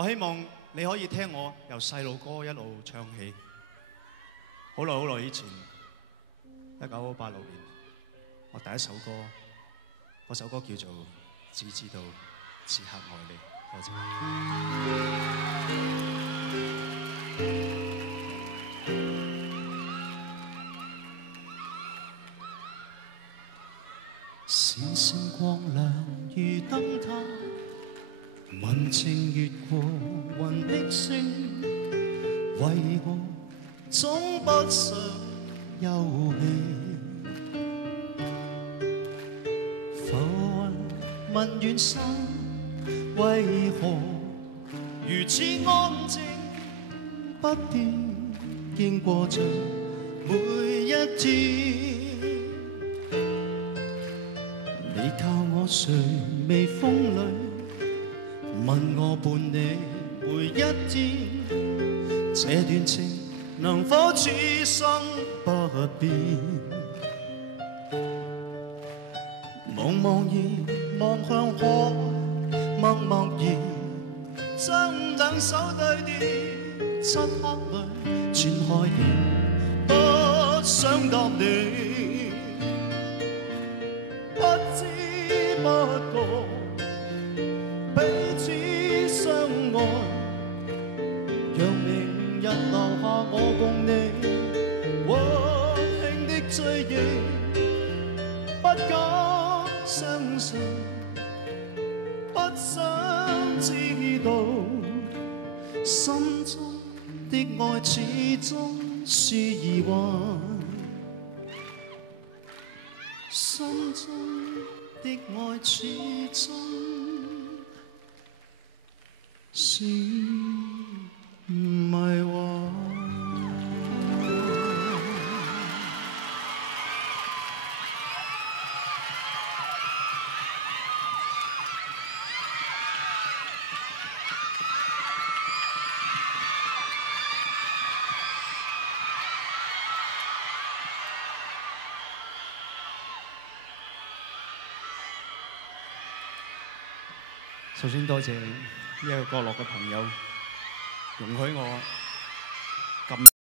我希望你可以聽我由細路歌一路唱起。好耐好耐以前，1986年，我第一首歌，嗰首歌叫做《只知道此刻愛你》。多謝。閃閃光亮如燈塔，問情越過雲的星，為何總不想休憩？浮雲問遠山，為何如此安靜不變？經過着每一天。你教我睡微風裏，問我伴你每一天，這段情能否此生不變？茫茫然望向海，默默然將兩手對疊，漆黑裏轉開了，不想答你。不知不覺彼此相愛，讓明日留下我共你溫馨的追憶，不敢相信，不想知道，心中的愛始終是疑幻。心中的愛始終是迷幻。首先多謝呢一個角落嘅朋友，容許我咁